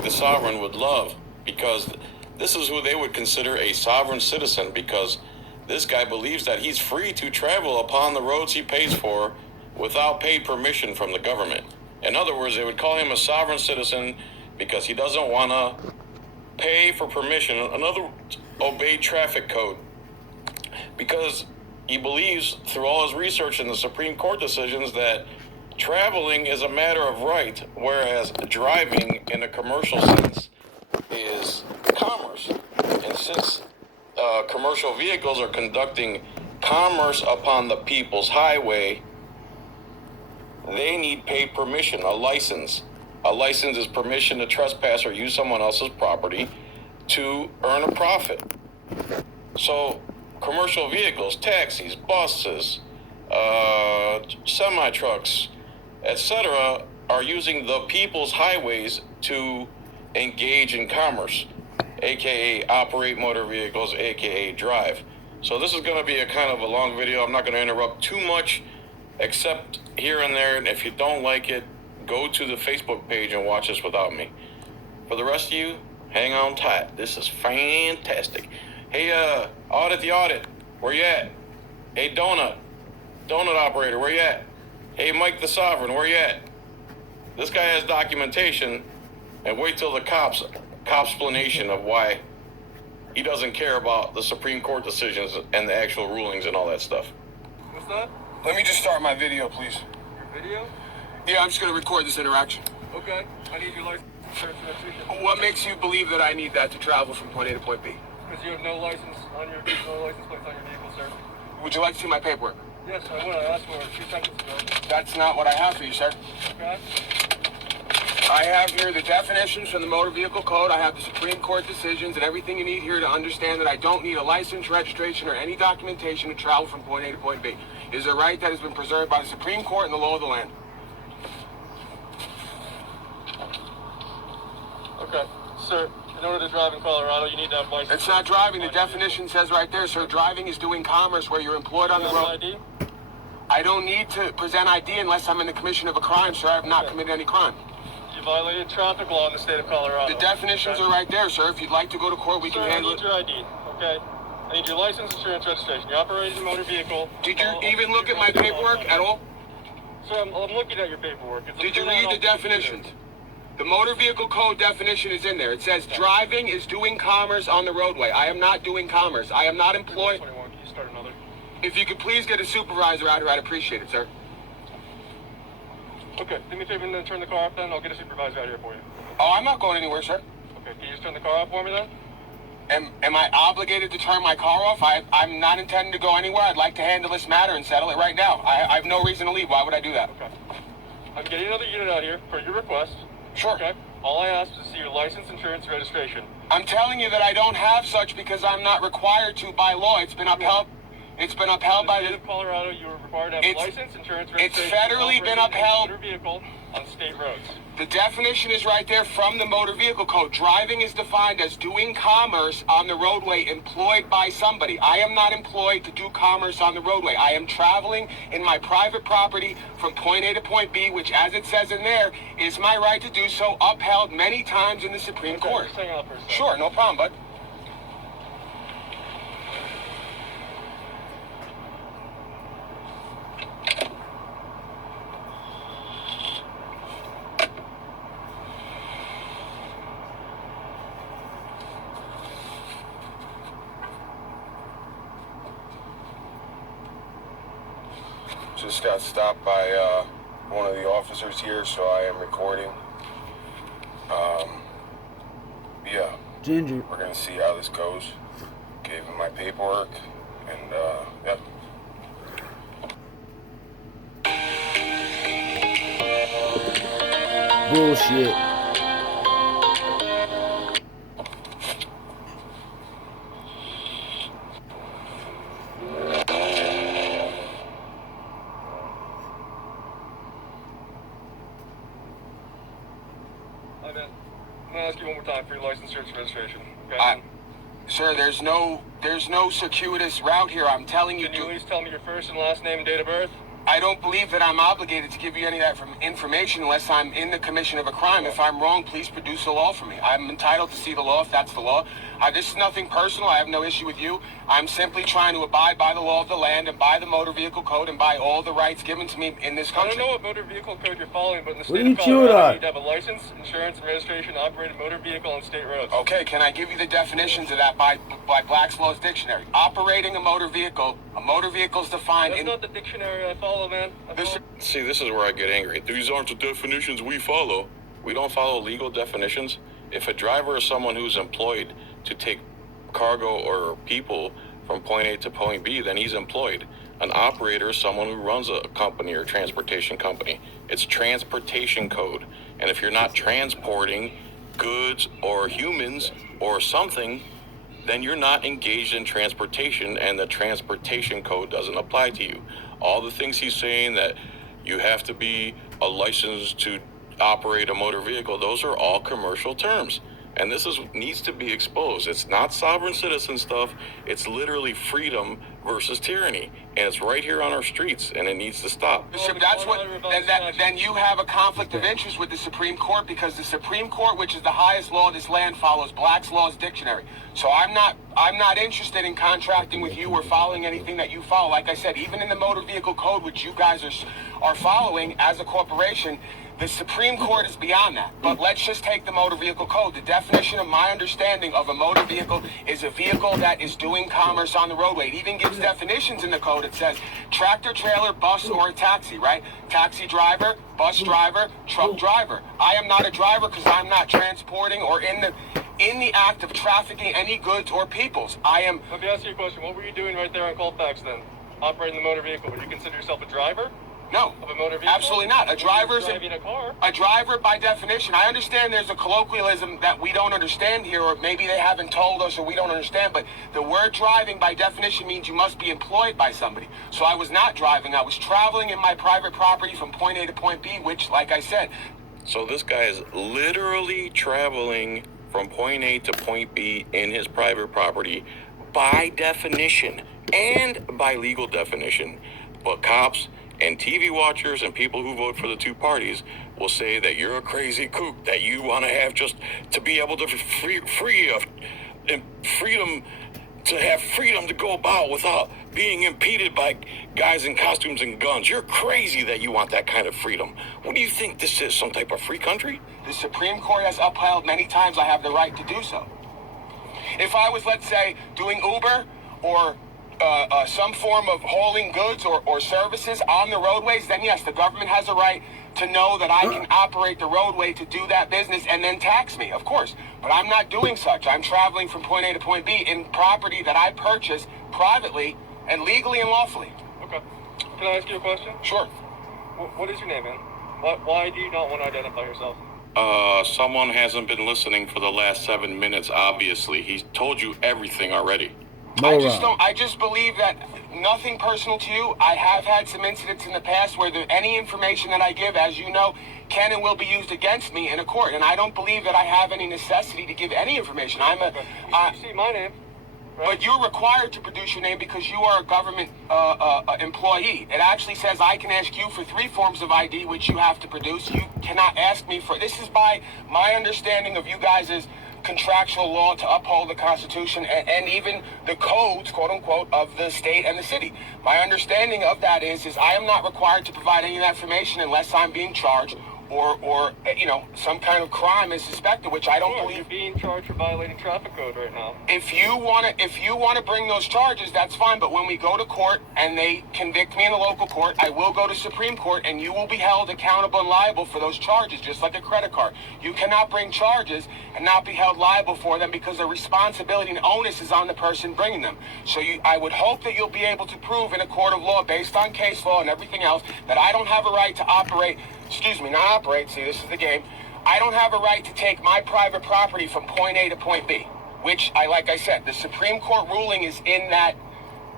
Mike the Sovereign would love, because this is who they would consider a sovereign citizen, because this guy believes that he's free to travel upon the roads he pays for without paid permission from the government. In other words, they would call him a sovereign citizen because he doesn't want to pay for permission, another obey traffic code, because he believes through all his research in the Supreme Court decisions that traveling is a matter of right, whereas driving in a commercial sense is commerce. And since commercial vehicles are conducting commerce upon the people's highway, they need paid permission, a license. A license is permission to trespass or use someone else's property to earn a profit. So commercial vehicles, taxis, buses, semi-trucks, etc., are using the people's highways to engage in commerce, aka operate motor vehicles, aka drive. So this is going to be a kind of a long video. I'm not going to interrupt too much, except here and there. And if you don't like it, go to the Facebook page and watch this without me. For the rest of you, hang on tight. This is fantastic. Hey, audit, where you at? Hey, donut operator, where you at? Hey, Mike the Sovereign, where you at? This guy has documentation, and wait till the cop's explanation of why he doesn't care about the Supreme Court decisions and the actual rulings and all that stuff. What's that? Let me just start my video, please. Your video? Yeah, I'm just going to record this interaction. Okay. I need your license. What makes you believe that I need that to travel from point A to point B? Because you have no license on your vehicle, no license plates on your vehicle, sir. Would you like to see my paperwork? Yes, I would. I asked for it 2 seconds ago. That's not what I have for you, sir. Okay. I have here the definitions from the Motor Vehicle Code. I have the Supreme Court decisions and everything you need here to understand that I don't need a license, registration, or any documentation to travel from point A to point B. It is a right that has been preserved by the Supreme Court and the law of the land. Okay. Sir, in order to drive in Colorado, you need to have license. It's not driving. The definition says right there, sir, driving is doing commerce where you're employed on the road. ID? I don't need to present ID unless I'm in the commission of a crime, sir. I have not committed any crime. You violated traffic law in the state of Colorado. The definitions are right there, sir. If you'd like to go to court, we can handle it. I need your ID, okay? I need your license, insurance, registration. You operate a motor vehicle. Did you even look at my paperwork at all? Sir, I'm looking at your paperwork. Did you read the definitions? The Motor Vehicle Code definition is in there. It says driving is doing commerce on the roadway. I am not doing commerce. I am not employed. 21. Can you start another? If you could please get a supervisor out here, I'd appreciate it, sir. Okay, do me a favor and then turn the car off then. I'll get a supervisor out here for you. Oh, I'm not going anywhere, sir. Okay, can you just turn the car off for me then? Am I obligated to turn my car off? I'm not intending to go anywhere. I'd like to handle this matter and settle it right now. I have no reason to leave. Why would I do that? Okay. I'm getting another unit out here for your request. Sure. Okay. All I asked is to see your license, insurance, registration. I'm telling you that I don't have such because I'm not required to by law. It's been upheld. It's been upheld by the state of Colorado. You are required to have a license, insurance, registration. It's federally been upheld. Motor vehicle on state roads. The definition is right there from the Motor Vehicle Code. Driving is defined as doing commerce on the roadway employed by somebody. I am not employed to do commerce on the roadway. I am traveling in my private property from point A to point B, which, as it says in there, is my right to do so, upheld many times in the Supreme Court. Just hang out for a second. Sure, no problem, bud. Just got stopped by one of the officers here, so I am recording. Yeah. Ginger. We're gonna see how this goes. Gave him my paperwork, and yeah. Bullshit. I'm gonna ask you one more time for your license, insurance, registration. Okay? Sir, there's no circuitous route here. I'm telling you. Can you at least tell me your first and last name and date of birth? I don't believe that I'm obligated to give you any of that information unless I'm in the commission of a crime. If I'm wrong, please produce the law for me. I'm entitled to see the law if that's the law. This is nothing personal. I have no issue with you. I'm simply trying to abide by the law of the land and by the motor vehicle code and by all the rights given to me in this I country. don't know what motor vehicle code you're following, but in the What state are you of chewing Colorado, on? you need to have a license, insurance, and registration to operate a motor vehicle on state roads. Okay, can I give you the definitions of that by Black's Law's dictionary? Operating a motor vehicle is defined That's in... not the dictionary I follow, man. See, this is where I get angry. These aren't the definitions we follow. We don't follow legal definitions. If a driver is someone who's employed to take cargo or people from point A to point B, then he's employed. An operator is someone who runs a company or transportation company. It's transportation code. And if you're not transporting goods or humans or something, then you're not engaged in transportation, and the transportation code doesn't apply to you. All the things he's saying that you have to be a license to operate a motor vehicle, those are all commercial terms. And this needs to be exposed. It's not sovereign citizen stuff. It's literally freedom versus tyranny. And it's right here on our streets, and it needs to stop. That's what. Then you have a conflict of interest with the Supreme Court, because the Supreme Court, which is the highest law of this land, follows Black's Law's dictionary. So I'm not interested in contracting with you or following anything that you follow. Like I said, even in the motor vehicle code, which you guys are following as a corporation, the Supreme Court is beyond that. But let's just take the motor vehicle code. The definition of my understanding of a motor vehicle is a vehicle that is doing commerce on the roadway. It even gives definitions in the code. It says tractor, trailer, bus, or a taxi, right? Taxi driver, bus driver, truck driver. I am not a driver because I'm not transporting or in the act of trafficking any goods or peoples. I am... Let me ask you a question. What were you doing right there on Colfax then? Operating the motor vehicle. Would you consider yourself a driver? No, of a motor vehicle? Absolutely not. A driver's driving a car. A driver, by definition, I understand there's a colloquialism that we don't understand here, or maybe they haven't told us or we don't understand, but the word driving by definition means you must be employed by somebody. So I was not driving. I was traveling in my private property from point A to point B, which, like I said... So this guy is literally traveling from point A to point B in his private property by definition and by legal definition. But cops and TV watchers and people who vote for the two parties will say that you're a crazy kook, that you want to have just to be able to have freedom to go about without being impeded by guys in costumes and guns. You're crazy that you want that kind of freedom. What do you think this is, some type of free country? The Supreme Court has upheld many times I have the right to do so. If I was, let's say, doing Uber or some form of hauling goods or services on the roadways, then yes, the government has a right to know that I can operate the roadway to do that business and then tax me, of course. But I'm not doing such. I'm traveling from point A to point B in property that I purchase privately and legally and lawfully. Okay. Can I ask you a question? Sure. What is your name, man? Why do you not want to identify yourself? Someone hasn't been listening for the last 7 minutes, obviously. He's told you everything already. I just believe that nothing personal to you. I have had some incidents in the past where any information that I give, as you know, can and will be used against me in a court. And I don't believe that I have any necessity to give any information. You see my name. Right? But you're required to produce your name because you are a government employee. It actually says I can ask you for 3 forms of ID, which you have to produce. You cannot ask me for... This is by my understanding of you guys' contractual law to uphold the Constitution and even the codes, quote unquote, of the state and the city. My understanding of that is I am not required to provide any of that information unless I'm being charged or some kind of crime is suspected, which I don't believe. You're being charged for violating traffic code right now. If you want to bring those charges, that's fine. But when we go to court and they convict me in the local court, I will go to Supreme Court and you will be held accountable and liable for those charges, just like a credit card. You cannot bring charges and not be held liable for them because the responsibility and onus is on the person bringing them. So I would hope that you'll be able to prove in a court of law, based on case law and everything else, that I don't have a right to see, this is the game. I don't have a right to take my private property from point A to point B, which like I said, the Supreme Court ruling is in that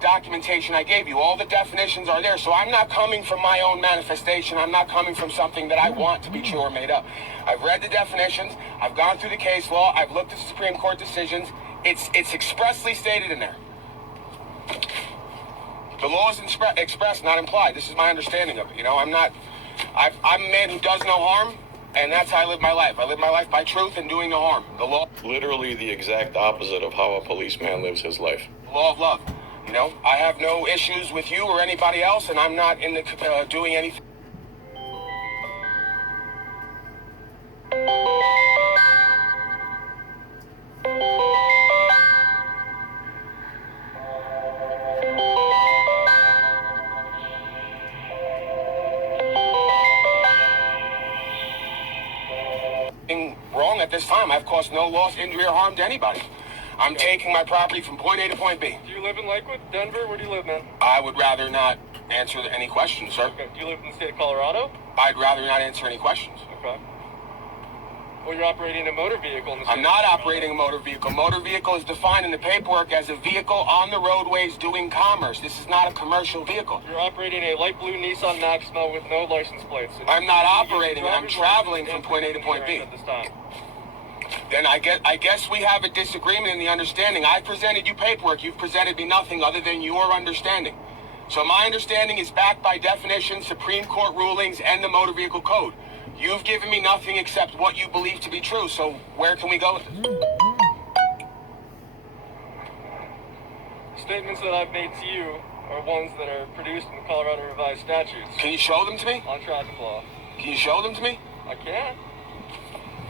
documentation I gave you. All the definitions are there. So I'm not coming from my own manifestation. I'm not coming from something that I want to be true or made up. I've read the definitions. I've gone through the case law. I've looked at the Supreme Court decisions. It's expressly stated in there. The law is expressed, not implied. This is my understanding of it. You know, I'm a man who does no harm, and that's how I live my life. I live my life by truth and doing no harm. The law. Literally the exact opposite of how a policeman lives his life. The law of love. You know, I have no issues with you or anybody else, and I'm not in the doing anything. Wrong at this time. I've caused no loss, injury, or harm to anybody. I'm taking my property from point A to point B. Do you live in Lakewood, Denver? Where do you live, man? I would rather not answer any questions, sir. Okay. Do you live in the state of Colorado? I'd rather not answer any questions. Okay. Well, you're operating a motor vehicle in the state. I'm not operating a motor vehicle. Motor vehicle is defined in the paperwork as a vehicle on the roadways doing commerce. This is not a commercial vehicle. You're operating a light blue Nissan Maxima with no license plates. I'm not operating. I'm traveling from point A to point B. At this time. Then I guess we have a disagreement in the understanding. I presented you paperwork. You've presented me nothing other than your understanding. So my understanding is backed by definitions, Supreme Court rulings, and the Motor Vehicle Code. You've given me nothing except what you believe to be true. So where can we go with this? Statements that I've made to you are ones that are produced in the Colorado Revised Statutes Can you show them to me? on traffic law. Can you show them to me? I can.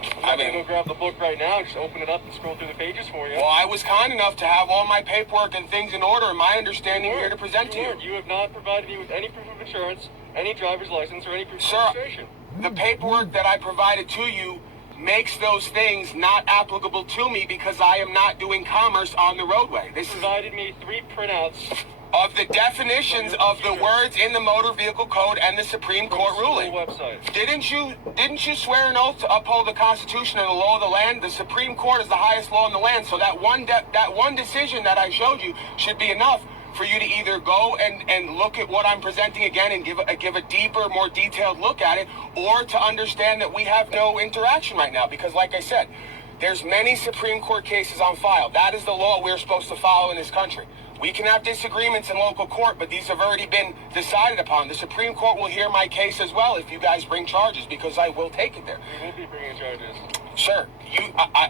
I I'm gonna mean, go grab the book right now, just open it up and scroll through the pages for you. well, I was kind enough to have all my paperwork and things in order and my understanding here to present to you. You have not provided me with any proof of insurance, any driver's license, or any proof Sir, of registration. the paperwork that I provided to you makes those things not applicable to me because I am not doing commerce on the roadway. This is Provided me 3 printouts of the definitions of the words in the Motor Vehicle Code and the Supreme Court from the ruling. website. Didn't you swear an oath to uphold the Constitution and the law of the land? The Supreme Court is the highest law in the land, so that one decision that I showed you should be enough for you to either go and look at what I'm presenting again and give a deeper, more detailed look at it, or to understand that we have no interaction right now. Because like I said, there's many Supreme Court cases on file. That is the law we're supposed to follow in this country. We can have disagreements in local court, but these have already been decided upon. The Supreme Court will hear my case as well if you guys bring charges, because I will take it there. We will be bringing charges. Sir,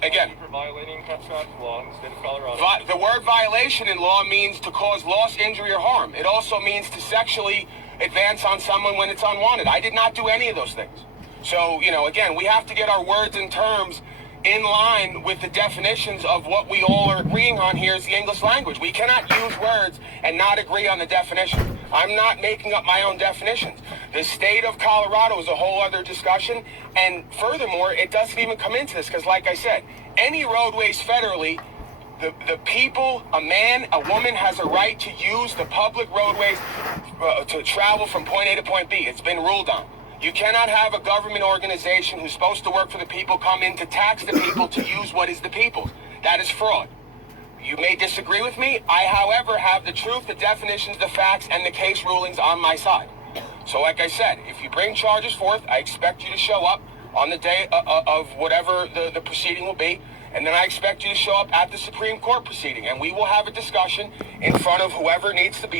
again, For violating traffic law in the state of Colorado. the word violation in law means to cause loss, injury, or harm. It also means to sexually advance on someone when it's unwanted. I did not do any of those things. So, again, we have to get our words and terms in line with the definitions of what we all are agreeing on here is the English language. We cannot use words and not agree on the definition. I'm not making up my own definitions. The state of Colorado is a whole other discussion. And furthermore, it doesn't even come into this because, like I said, any roadways federally, the people, a man, a woman has a right to use the public roadways to travel from point A to point B. It's been ruled on. You cannot have a government organization who's supposed to work for the people come in to tax the people to use what is the people's. That is fraud. You may disagree with me. I, however, have the truth, the definitions, the facts, and the case rulings on my side. So like I said, if you bring charges forth, I expect you to show up on the day of whatever the proceeding will be. And then I expect you to show up at the Supreme Court proceeding. And we will have a discussion in front of whoever needs to be.